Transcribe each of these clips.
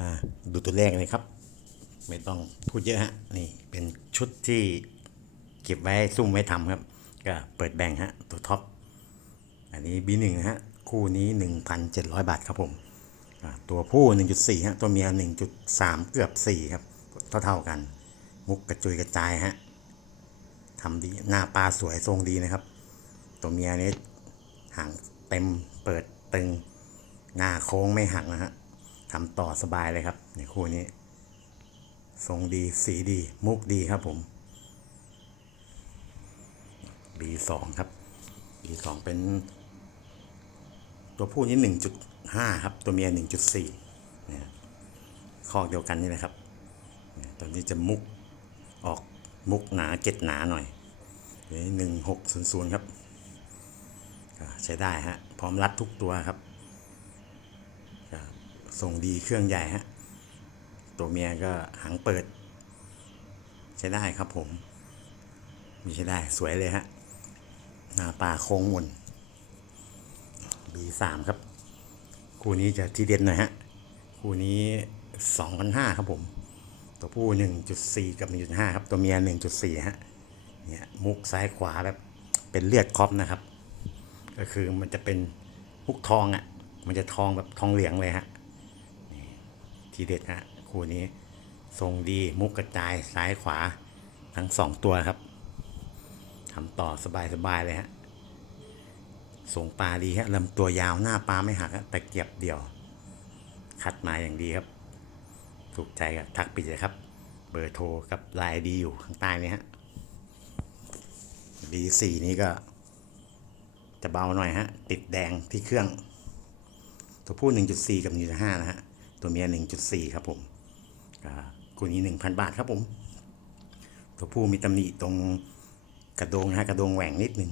มาดูตัวเลขเลยครับ ไม่ต้องพูดเยอะฮะนี่เป็นชุดที่เก็บไว้ซุ่มไว้ทำครับ ก็เปิดแบ่งฮะตัวท็อปอันนี้ B1 นะฮะคู่นี้ 1,700 บาทครับผมตัวผู้ 1.4 ฮะ ตัวเมีย 1.3 เกือบ 4 ครับ เท่าๆกัน มุกกระจุยกระจายฮะทำดีหน้าปลาสวยทรงดีนะครับ ตัวเมียนี้หางเต็มเปิดตึง หน้าโค้งไม่หักนะฮะ ทำต่อสบายเลยครับในคู่นี้ ทรงดีสีดี มุกดีครับผม B2 ครับ B2 เป็น ตัวผู้นี้ 1.5 ครับ ตัวเมีย 1.4เนี่ยคอกเดียวกันนี่แหละครับตัวนี้จะมุกออกมุกหนาเก็ดหนาหน่อยหนึ่งหกศูนย์ศูนย์ครับใช้ได้ฮะ พร้อมรัดทุกตัวครับ ส่งดีเครื่องใหญ่ฮะ ตัวเมียก็หางเปิด ใช้ได้ครับผม มีใช้ได้สวยเลยฮะ หน้าปลาโค้งมน B3 ครับ คู่นี้จะทีเด็ดหน่อยฮะ คู่นี้2,500ครับผม ตัวผู้ 1.4 กับ 1.5 ครับ ตัวเมีย 1.4 ฮะ เนี่ย มุกซ้ายขวาแบบเป็นเลือดครอบนะครับ ก็คือมันจะเป็นมุกทองอะ่ะมันจะทองแบบทองเหลืองเลยฮะ ทีเด็ดฮะคู่นี้ทรงดีมุกกระจายซ้ายขวาทั้งสองตัวครับทำต่อสบายๆเลยฮะส่งปลาดีฮะลำตัวยาวหน้าปลาไม่หักฮะตะเกียบเดี่ยว คัดมาอย่างดีครับ ถูกใจก็ทักปิดเลยครับ เบอร์โทรกับลน์ดีอยู่ข้างใต้นี้ฮะดีสี่นี้ก็ จะเบาหน่อยฮะ ติดแดงที่เครื่อง ตัวผู้ 1.4 กับ 1.5 นะฮะ ตัวเมีย 1.4 ครับผมก็คู่นี้ 1,000 บาทครับผม ตัวผู้มีตำหนิตรงกระโดงนะกระโดงแหว่งนิดนึง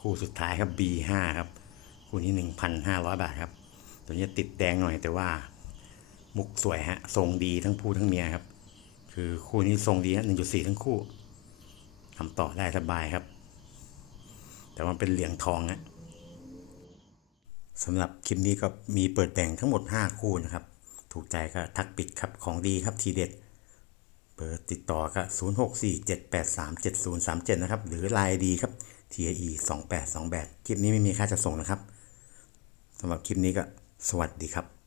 คู่สุดท้ายครับ B5 ครับ คู่นี้ 1,500 บาทครับ ตัวนี้ติดแดงหน่อยแต่ว่า มุกสวยฮะ ทรงดีทั้งผู้ทั้งเมียครับ คือคู่นี้ทรงดีฮะ 1.4 ทั้งคู่ทำต่อได้สบายครับ แต่ว่าเป็นเหลียงทองฮะ สำหรับคลิปนี้ก็มีเปิดแบ่งทั้งหมด 5 คู่นะครับ ถูกใจก็ทักปิดครับของดีครับทีเด็ดเบอร์ติดต่อก็0 6 4 7 8 3 7 0 3 7 นะครับ หรือไลน์ดีครับ TAE 2828คลิปนี้ไม่มีค่าจะส่งนะครับสำหรับคลิปนี้ก็สวัสดีครับ